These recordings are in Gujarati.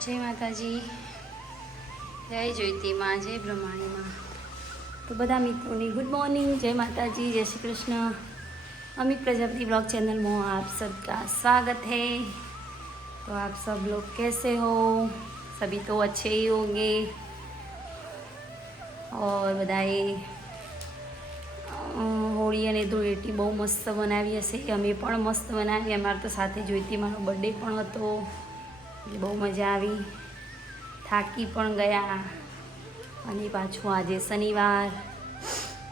જય માતાજી. જય જ્યોતિમાં જય બ્રહ્માણીમાં તો બધા મિત્રોની ગુડ મોર્નિંગ જય માતાજી, જય શ્રી કૃષ્ણ. અમિત प्रजापति ब्लॉग चैनल में आप સ્વાગત હૈ. તો આપ आप सब लोग कैसे हो सभी तो अच्छे ही બધાએ હોળી અને ધૂળેટી બહુ મસ્ત બનાવી હશે. અમે પણ મસ્ત બનાવી અમારે તો સાથે જોઈતી મારો બર્થડે પણ હતો. બહુ મજા આવી. થાકી પણ ગયા. અને પાછું આજે શનિવાર.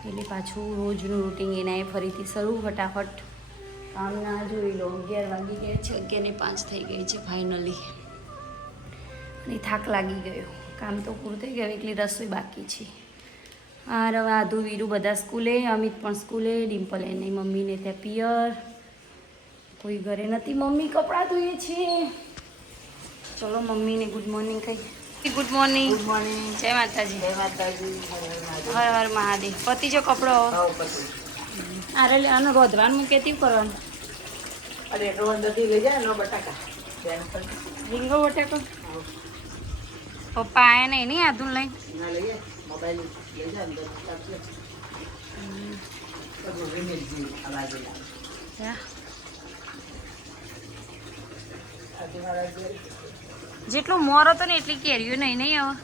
એટલે પાછું રોજનું રૂટિન એના એ ફરીથી શરૂ ફટાફટ. કામ ના જોઈ લો, અગિયાર વાગી ગયા છે, અગિયાર ને પાંચ થઈ ગઈ છે ફાઇનલી અને થાક લાગી ગયો. કામ તો પૂરું થઈ ગયું એટલી રસોઈ બાકી છે. આ હવે આધુ વીરુ બધા સ્કૂલે, અમિત પણ સ્કૂલે, ડિમ્પલ એની મમ્મીને ત્યાં પિયર. કોઈ ઘરે નથી, મમ્મી કપડાં ધોઈએ છે. ચલો મમ્મીને ગુડ મોર્નિંગ કહી. ગુડ મોર્નિંગ ગુડ મોર્નિંગ જય માતાજી. જય માતાજી. હર હર મહાદેવ. પતિ જો કપડો. અરે આનું રોધવાનું મૂકે તેવું કરવાનું. અરે રોજ બધી લઈ જાય નો બટાકા. રીંગો બટાકો? પપ્પા આયા નહીં નહીં આધું લઈ? ના લઈએ મોબાઈલ લઈ જાય અંદર આપજે. જેટલું મોર હતો ને એટલી કેરીઓ નહીં નહીં હવે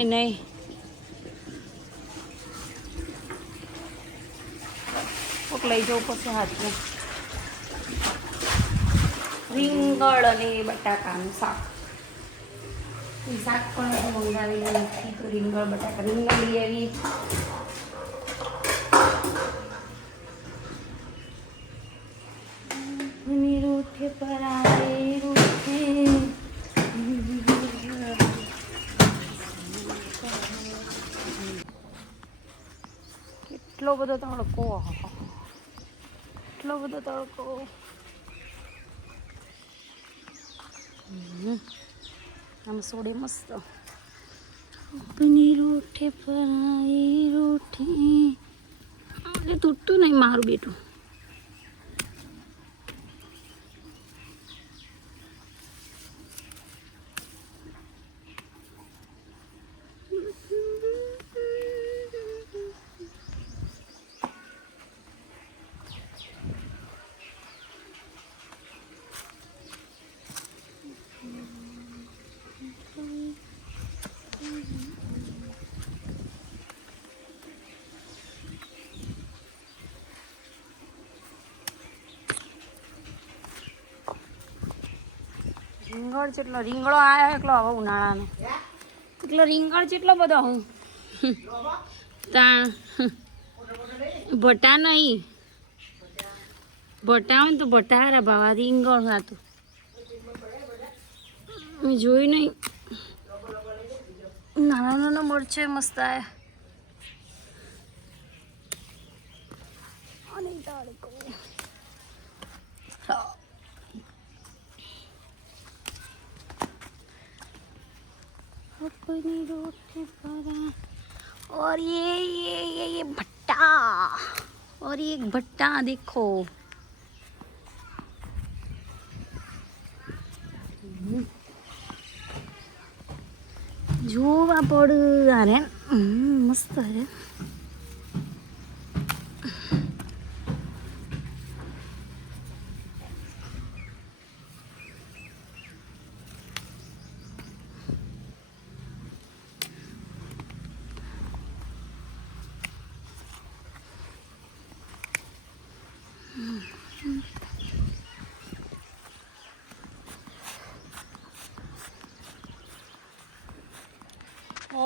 એ નહીં. કોક લઈ જવું પડશે હાથમાં. રીંગણ અને બટાકાનું શાક. શાક પણ મંગાવેલું નથી, તો રીંગણ, બટાકા. રીંગણ લઈ આવી અને રૂઠે પર આવે રૂઠે એટલો બધો તડકો એટલો બધો તડકો. આમ સોડે મસ્ત. આપની રોઠે પર આવી રોઠે તૂટતું નહીં મારું બેટું. રીંગણ જેટલો રીંગણો આવ્યો એટલો હવે ઉનાળાનો. એટલો રીંગણ જેટલો બધો હું. તાણ. ભટા નહીં. ભટા હોય ને તો ભટા હારા ભાવા. રીંગણ હતું મેં જોયું નહીં. નાના નાના મરચે મસ્ત આવ્યા અને તડકો હા अपनी रोटी पर और ये ये ये ये भट्टा और ये एक भट्टा देखो જોવા પડ અરે હમ, મસ્ત અરે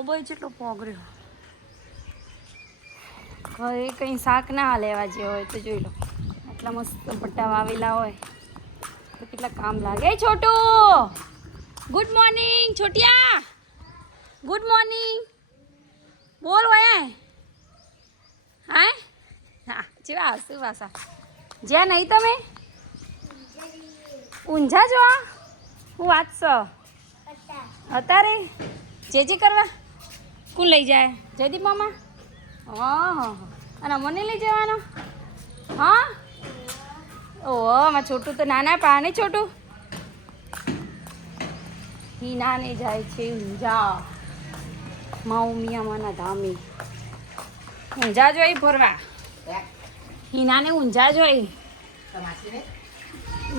મોબાઈલ જેટલો પોગર્યો ઘરે કંઈ શાક ના લેવા જે હોય તો જોઈ લો. આટલા મસ્ત પટ્ટા વાવેલા હોય. તો કેટલા કામ લાગે. Chhotu! Good morning Chhotiya! Good morning બોલ વયા હા? હા જેવા હસુ પાછા જ્યાં નહીં તમે? ઊંઝા જો હું? વાંચશો? અત્યારે. જે જે કરવા? કોણ લઈ જાય? જયદીપ મામા? હા અને મને લઈ જવાનો? હા? ઓહો આમાં છોટું તો નાના પાને છોટું? હિનાને જાય છે ઊંઝા. મા ઉમિયામાના ધામે. ઊંઝા જોઈ ફરવા હિનાને ઊંઝા જોઈ માસીને?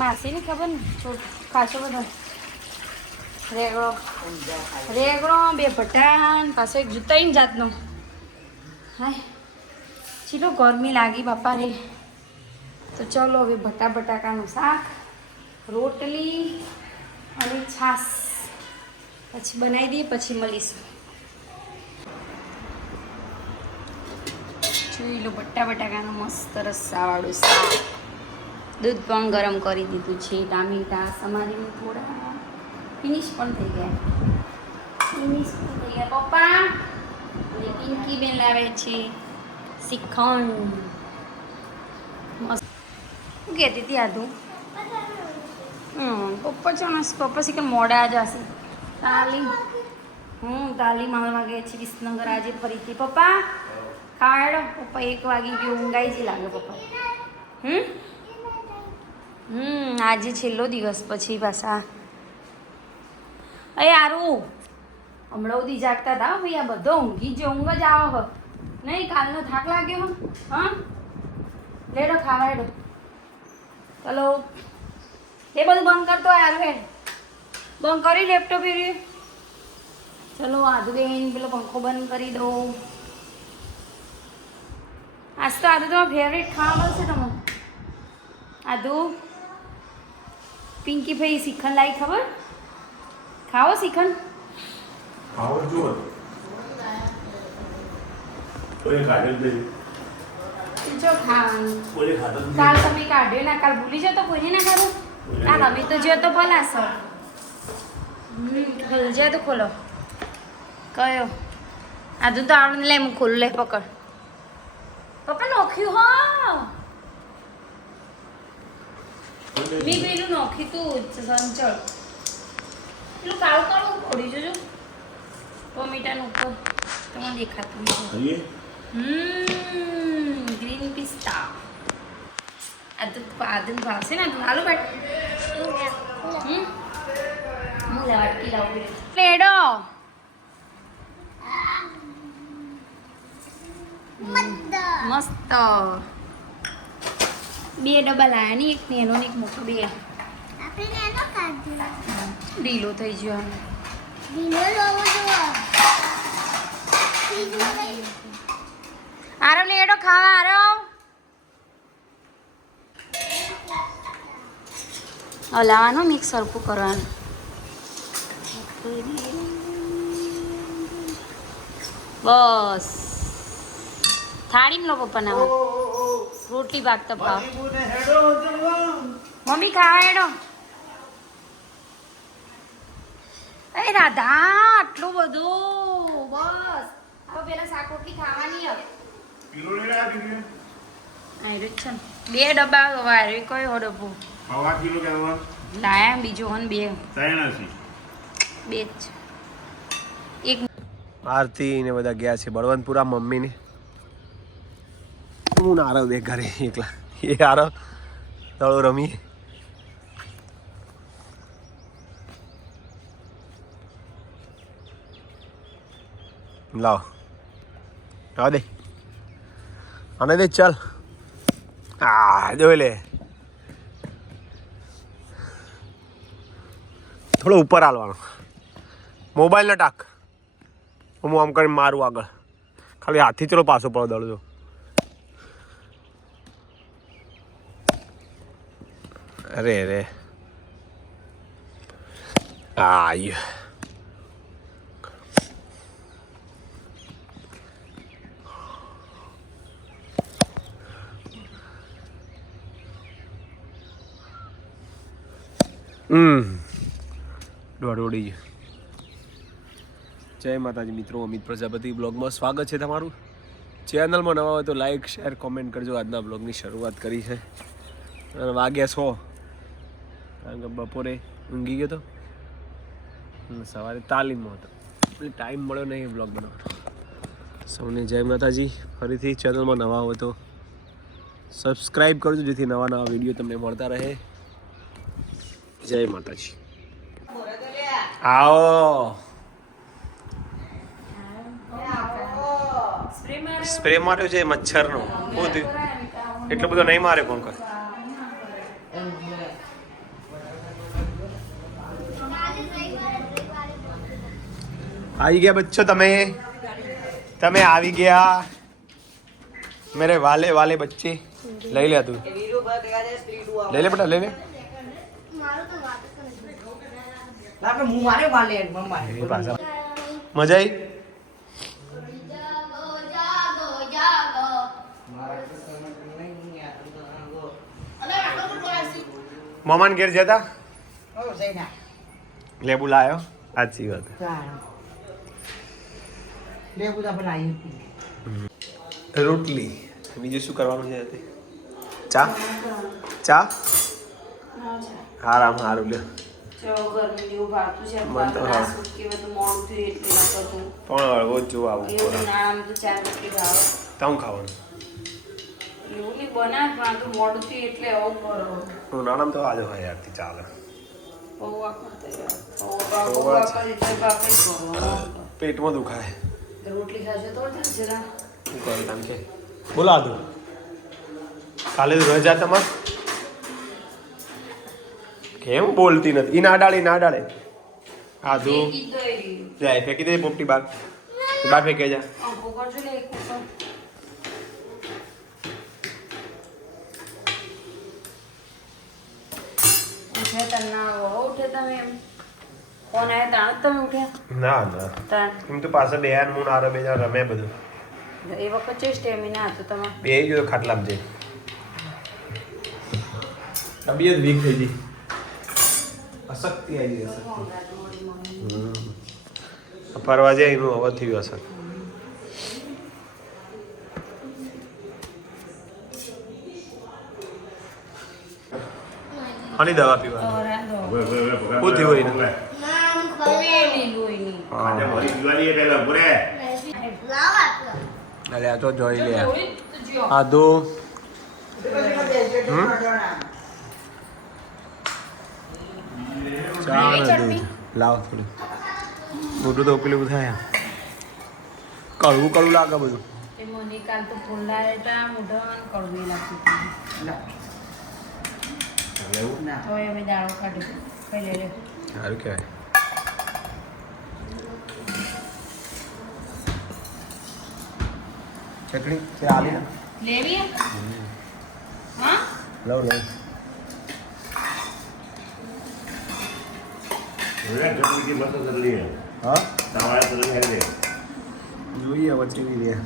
માસીને ખબર ને છોટ ખાસો બધો. રેગડો. રેગડો, બે ભટાન પાછો એક જૂતાઈ જાતનો. હાય. ચીલો ગરમી લાગી બાપા રે તો ચલો હવે ભટા બટાકાનું શાક, રોટલી અને છાશ. પછી બનાવી દઈએ, પછી મળીશું. જોઈ લો ભટ્ટા બટાકાનું મસ્ત રસ્સાવાળું શાક. દૂધ પણ ગરમ કરી દીધું છે, ટામેટા, સમારીને થોડા. ફિનિશ પણ થઈ ગયા ફિનિશ પણ થઈ ગયા પપ્પા અને પિંકી બેન લાવે છે શ્રીખંડ શું કહેતી હતી આધુ હમ પપ્પા ચાણસ પપ્પા શીખે મોડા જશે તાલીમ હું તાલીમ આવવા ગયા છે વિસનગર આજે ફરીથી પપ્પા ખાડ પપ્પા એક વાગી ગયો ઊંઘાઈ જ લાગે પપ્પા હમ હમ આજે છેલ્લો દિવસ પછી પાછા અરે આરું. હમણાં સુધી જાગતા હતા ભાઈ, આ બધો ઊંઘી જો ઊંઘ જ આવો હ નહીં, કાલનો થાક લાગ્યો હો? લેડો, ખાવા હેડો. ચલો એ બધું બંધ કરતો યાર હેડ. બંધ કરી લેપટોપ એ ચલો, આદુ બેન, પેલો પંખો બંધ કરી દો આજ તો આદુ તમારો ફેવરેટ ખાવા મળશે તમે આદુ, પિંકી ભાઈ શીખન લાઈ ખબર? ખાવો શ્રીખંડ. ખાવો જુઓ. કોઈ કાઢેલ નહીં. જો ખાવાનું. ઓલે ખાતો કાલ તમે કાઢ્યો ના કાલ ભૂલી જતો કોઈને ના ખાધું? કાલ અમે તો જ્યો તો ભલા સર ખોલ જ્યાં તો ખોલો. કયો? આજુ તો આવડે લે હું ખોલું લે પકડ. પપ્પા નોખ્યું હો. મેં પેલું નોખ્યું તું સંચળ. પેલું કાળું કાળું પડી જોજો. ટોમેટાનું ઉપર તમને દેખાતું ખાઈએ? હમ ગ્રીન પિસ્તા આ તો આદન ભાવશે ને તું હાલો બેટ હું લાડકી લાવું પેડો. મસ્ત. બે ડબ્બા લાયા ની એક નેનો ને એક મોટો બે. આપણે નેનો કાઢ્યો ઢીલો થઈ ગયો આમ. લીલો લોવો જુઓ ફ્રીજમાં લઈ આરવ ખાવા આરવ. હલાવાનું મિક્સ સરખું કરવાનું. બસ. થાળીમાં લો પપ્પા ના રોટલી ભાગતા ભાવ મમ્મી ખાવા હેડો. એ રાધા આટલું બધું બસ. હવે પેલા શાક રોટલી ખાવાની હવે. કિલો લેડા દીધી. આયરો જ છે બે ડબ્બા વારે કોઈ હો ડબ્બો? હવા કિલો કેવા લાયા બીજો હન બે. ત્રણ હશે બે જ એક આરતી ને બધા ગયા છે બળવંતપુરા મમ્મીને. હું ના આરવ બે ઘરે એકલા? એ આરવ તળો રમીએ લાવ. હા દે. અને દે, ચાલ. આ, જોઈ લે. થોડો ઉપર હાલવાનો. મોબાઈલ ન ટાક. હું આમ કરીને મારું આગળ. ખાલી હાથથી ચલો પાછો પડો દળજો અરે રે આય હમ. દોડ ઉડી જય માતાજી મિત્રો અમિત પ્રજાપતિ બ્લોગમાં સ્વાગત છે તમારું. ચેનલમાં નવા હોય તો લાઈક શેર કોમેન્ટ કરજો. આજના બ્લોગની શરૂઆત કરી છે. અને વાગ્યા સો કારણ કે બપોરે ઊંઘી ગયો તો. અને સવારે તાલીમમાં હતો. એટલે ટાઈમ મળ્યો નહીં બ્લોગ બનાવવાનો. સૌને જય માતાજી. ફરીથી ચેનલમાં નવા હોય તો સબસ્ક્રાઈબ કરજો જેથી નવા નવા વીડિયો તમને મળતા રહે. જય માતાજી આવો સ્પ્રે મારે સ્પ્રે માર્યો છે મચ્છરનો શું થયું એટલો બધો નહીં મારે કોણ કર આવી ગયા બચ્ચો તમે તમે આવી ગયા મેરે વાલે વાલે બચ્ચે લઈ લે તું એ વીરુ બસ દેખાડે સ્પીડ લઈ લે બેટા લઈ લે મજા આવી મમાન ઘેર જતા? લેબુ લાયો? સાચી વાત. રોટલી. બીજું શું કરવાનું છે ચા? ચા? હારામ હારું લ્યો. પણ હળવો જ જોવા આવું તમ ખાવાનું? ઉનાળામાં તો આજે હોય ચાલે. પેટમાં દુખાય. રોટલી ખાશે તો જરા. બોલો આદુ કાલે રજા તમાર? કેમ બોલતી નથી. ઈ ના ડાળે ના ડાળે. આદુ ફેંકી દો એ રહ્યું. જાય ફેંકી દે પોપટી બાર. બાર ફેંકે જા. ને ના એમ. જ તો પાછળ બે હાર મૂન આરો બે જણ રમે બધું. એ વખત છે સ્ટેમિના હતો તમે બે ગયો ખાટલામાં જઈ. તબિયત વીક થઈ ગઈ. અશક્તિ આવી અશક્તિ ફરવા જાય એનું હવે થયું અસર આની દવા પીવા બુદ્ધિ હોય અરે આ તો જોઈ લે. લોહી તો જ્યો. આદુ ચા નહીં ને ચટણી? દૂધ લાવ થોડી મોઢું તો પેલું થાય કડવું કડવું લાગે બધું એ મને કાલ તો ફૂલ લાવ્યા હતા મોઢામાં કડવી લાગતી હતી ના તો એ અમે દાળો કાઢી કઈ લે લે સારું કહેવાય ચટણી છે આલી ને લેવી હે? હા લવ લવ ઉભરે, ચટણી કી મસ્ત ચટણી હે. જોઈએ વચ્ચે બી રે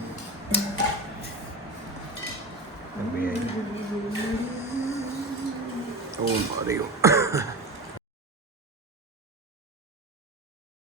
ઓ મારી